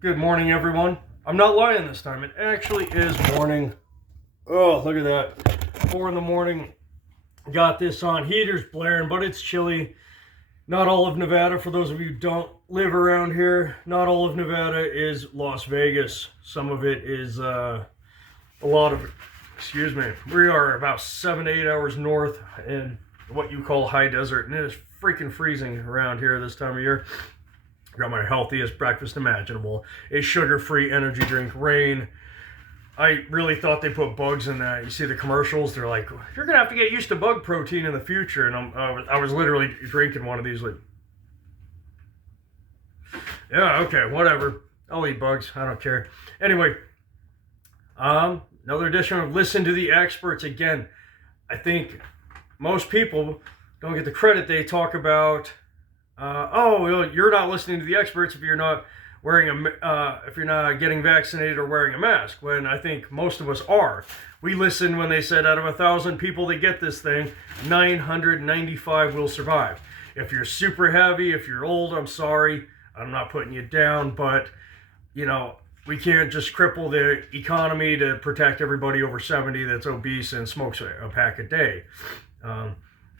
Good morning, everyone. I'm not lying this time. It actually is morning. Oh, look at that. 4 in the morning. Got this on. Heater's blaring, but it's chilly. Not all of Nevada, for those of you who don't live around here, not all of Nevada is Las Vegas. Some of it is a lot of it. Excuse me. We are about 7 to 8 hours north in what you call high desert, and it is freaking freezing around here this time of year. Got my healthiest breakfast imaginable. A sugar-free energy drink, Rain. I really thought they put bugs in that. You see the commercials, they're like, you're going to have to get used to bug protein in the future. And I was literally drinking one of these like, yeah, okay, whatever. I'll eat bugs. I don't care. Anyway, another edition of Listen to the Experts. Again, I think most people don't get the credit. They talk about, well, you're not listening to the experts if you're not wearing if you're not getting vaccinated or wearing a mask. When I think most of us are. We listened when they said out of 1,000 people that get this thing, 995 will survive. If you're super heavy, if you're old, I'm sorry. I'm not putting you down, but we can't just cripple the economy to protect everybody over 70 that's obese and smokes a pack a day.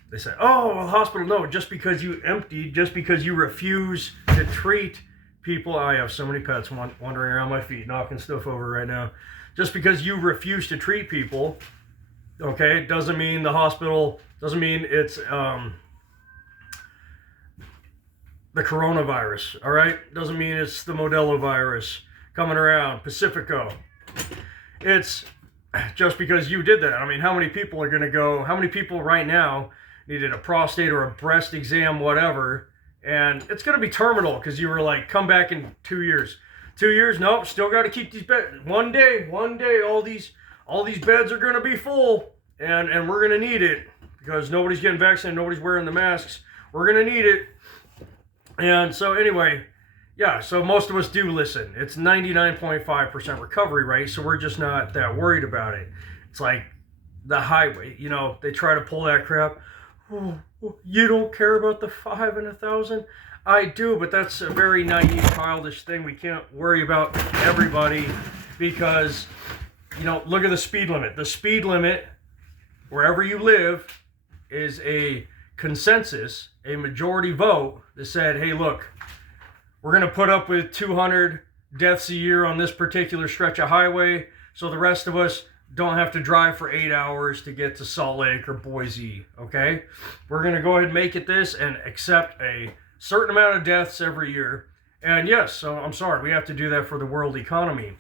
They say, oh, well, hospital, no, just because you emptied, just because you refuse to treat people. I have so many pets wandering around my feet, knocking stuff over right now. Just because you refuse to treat people, okay, doesn't mean the hospital, doesn't mean it's the coronavirus, all right? Doesn't mean it's the Modelo virus coming around, Pacifico. It's just because you did that. I mean, how many people are going to go, how many people right now needed a prostate or a breast exam, whatever, and it's going to be terminal because you were like, come back in 2 years. 2 years? Nope, still got to keep these beds. One day, all these beds are going to be full, and we're going to need it because nobody's getting vaccinated, nobody's wearing the masks. We're going to need it. And so anyway, yeah, so most of us do listen. It's 99.5% recovery rate, so we're just not that worried about it. It's like the highway, they try to pull that crap. Oh, you don't care about the 5 in 1,000? I do, but that's a very naive, childish thing. We can't worry about everybody because, look at the speed limit. The speed limit, wherever you live, is a consensus, a majority vote that said, hey, look, we're going to put up with 200 deaths a year on this particular stretch of highway, so the rest of us don't have to drive for 8 hours to get to Salt Lake or Boise, okay? We're going to go ahead and make it this and accept a certain amount of deaths every year. And yes, so I'm sorry, we have to do that for the world economy.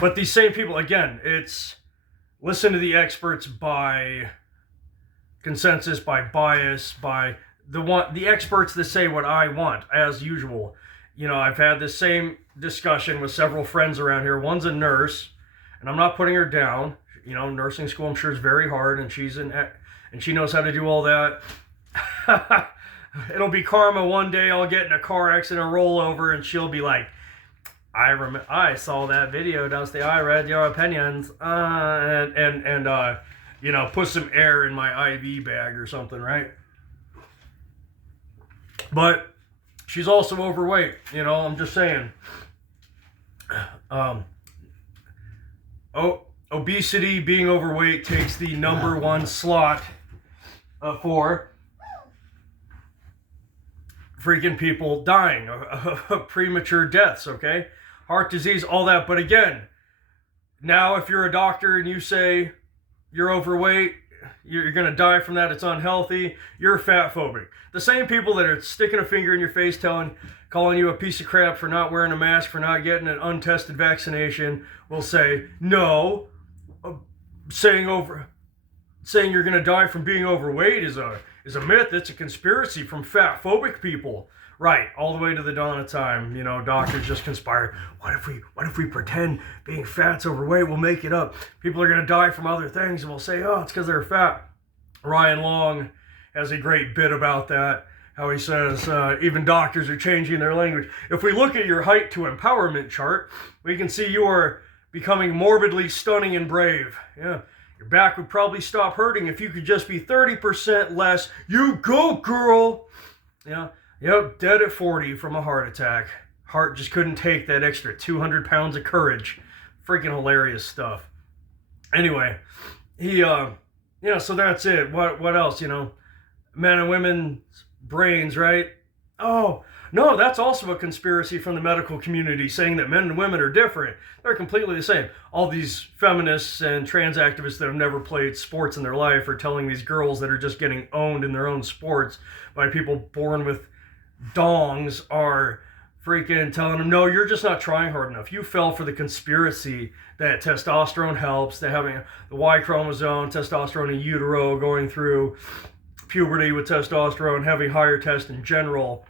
But these same people, again, it's listen to the experts by consensus, by bias, by the experts that say what I want, as usual. I've had this same discussion with several friends around here. One's a nurse, and I'm not putting her down. Nursing school, I'm sure, is very hard, and she knows how to do all that. It'll be karma one day. I'll get in a car accident, roll over, and she'll be like, I saw that video, Dusty. I read your opinions, and put some air in my IV bag or something, right? But she's also overweight. I'm just saying. Obesity, being overweight, takes the number one slot for freaking people dying of premature deaths, okay? Heart disease, all that. But again, now if you're a doctor and you say you're overweight, you're going to die from that, it's unhealthy, you're fat phobic. The same people that are sticking a finger in your face calling you a piece of crap for not wearing a mask, for not getting an untested vaccination, will say, no, saying you're going to die from being overweight is a myth. It's a conspiracy from fat phobic people. Right, all the way to the dawn of time, doctors just conspire. What if we pretend being fat's overweight, we'll make it up. People are going to die from other things, and we'll say, oh, it's because they're fat. Ryan Long has a great bit about that, how he says even doctors are changing their language. If we look at your height to empowerment chart, we can see you are becoming morbidly stunning and brave. Yeah, your back would probably stop hurting if you could just be 30% less. You go, girl! Yeah. Yep, dead at 40 from a heart attack. heart just couldn't take that extra 200 pounds of courage. Freaking hilarious stuff. Anyway, so that's it. What else, men and women's brains, right? Oh, no, that's also a conspiracy from the medical community saying that men and women are different. They're completely the same. All these feminists and trans activists that have never played sports in their life are telling these girls that are just getting owned in their own sports by people born with dongs are freaking telling them, no, you're just not trying hard enough. You fell for the conspiracy that testosterone helps, that having the Y chromosome, testosterone in utero, going through puberty with testosterone, having higher test in general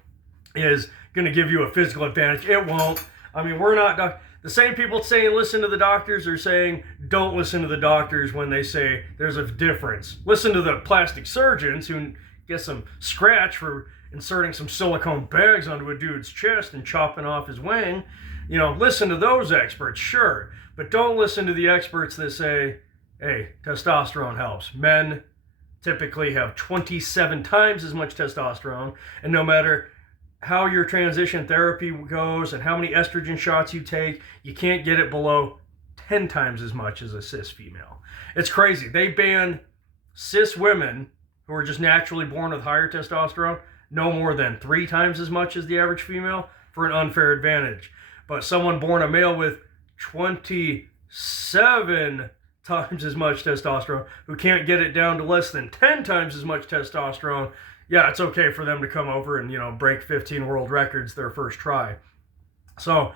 is going to give you a physical advantage. It won't. I mean, we're not... The same people saying listen to the doctors are saying don't listen to the doctors when they say there's a difference. Listen to the plastic surgeons who get some scratch for inserting some silicone bags onto a dude's chest and chopping off his wing. Listen to those experts, sure. But don't listen to the experts that say, hey, testosterone helps. Men typically have 27 times as much testosterone, and no matter how your transition therapy goes and how many estrogen shots you take, you can't get it below 10 times as much as a cis female. It's crazy. They ban cis women who are just naturally born with higher testosterone no more than 3 times as much as the average female for an unfair advantage. But someone born a male with 27 times as much testosterone who can't get it down to less than 10 times as much testosterone, yeah, it's okay for them to come over and, break 15 world records their first try. So,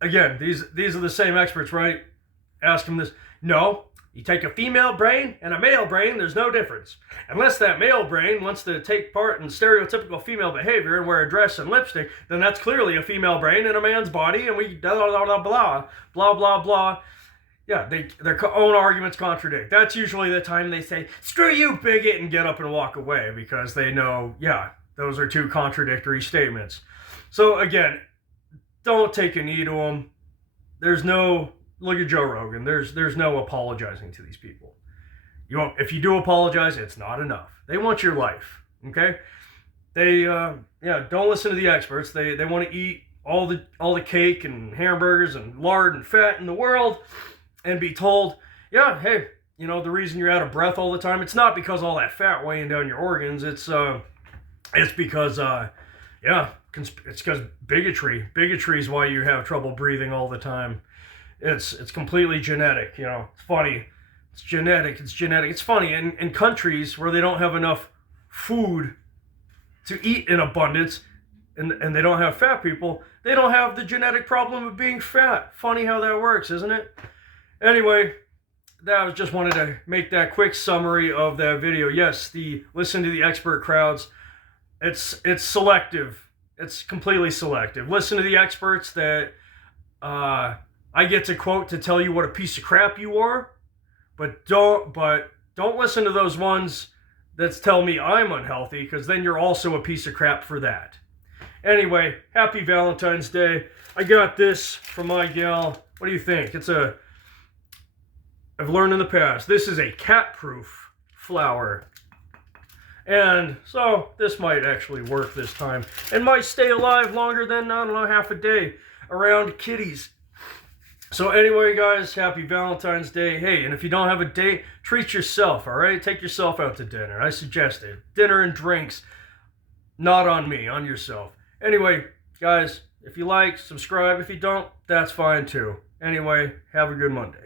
again, these are the same experts, right? Ask them this. No, you take a female brain and a male brain, there's no difference. Unless that male brain wants to take part in stereotypical female behavior and wear a dress and lipstick, then that's clearly a female brain in a man's body, and we blah, blah, blah, blah, blah, blah, blah. Yeah, their own arguments contradict. That's usually the time they say, screw you, bigot, and get up and walk away, because they know, yeah, those are two contradictory statements. So again, don't take a knee to them. There's no, look at Joe Rogan, there's no apologizing to these people. If you do apologize, it's not enough. They want your life, okay? They, don't listen to the experts. They want to eat all the cake and hamburgers and lard and fat in the world, and be told, yeah, hey, the reason you're out of breath all the time, it's not because all that fat weighing down your organs. It's because, it's because bigotry. Bigotry is why you have trouble breathing all the time. It's completely genetic. It's funny. It's genetic. It's funny. In countries where they don't have enough food to eat in abundance, and they don't have fat people, they don't have the genetic problem of being fat. Funny how that works, isn't it? Anyway, I just wanted to make that quick summary of that video. Yes, listen to the expert crowds. It's selective. It's completely selective. Listen to the experts that I get to quote to tell you what a piece of crap you are, but don't listen to those ones that tell me I'm unhealthy, because then you're also a piece of crap for that. Anyway, happy Valentine's Day. I got this from my gal. What do you think? I've learned in the past, this is a cat-proof flower. And so this might actually work this time, and might stay alive longer than, half a day around kitties. So anyway, guys, happy Valentine's Day. Hey, and if you don't have a date, treat yourself, all right? Take yourself out to dinner. I suggest it. Dinner and drinks, not on me, on yourself. Anyway, guys, if you like, subscribe. If you don't, that's fine too. Anyway, have a good Monday.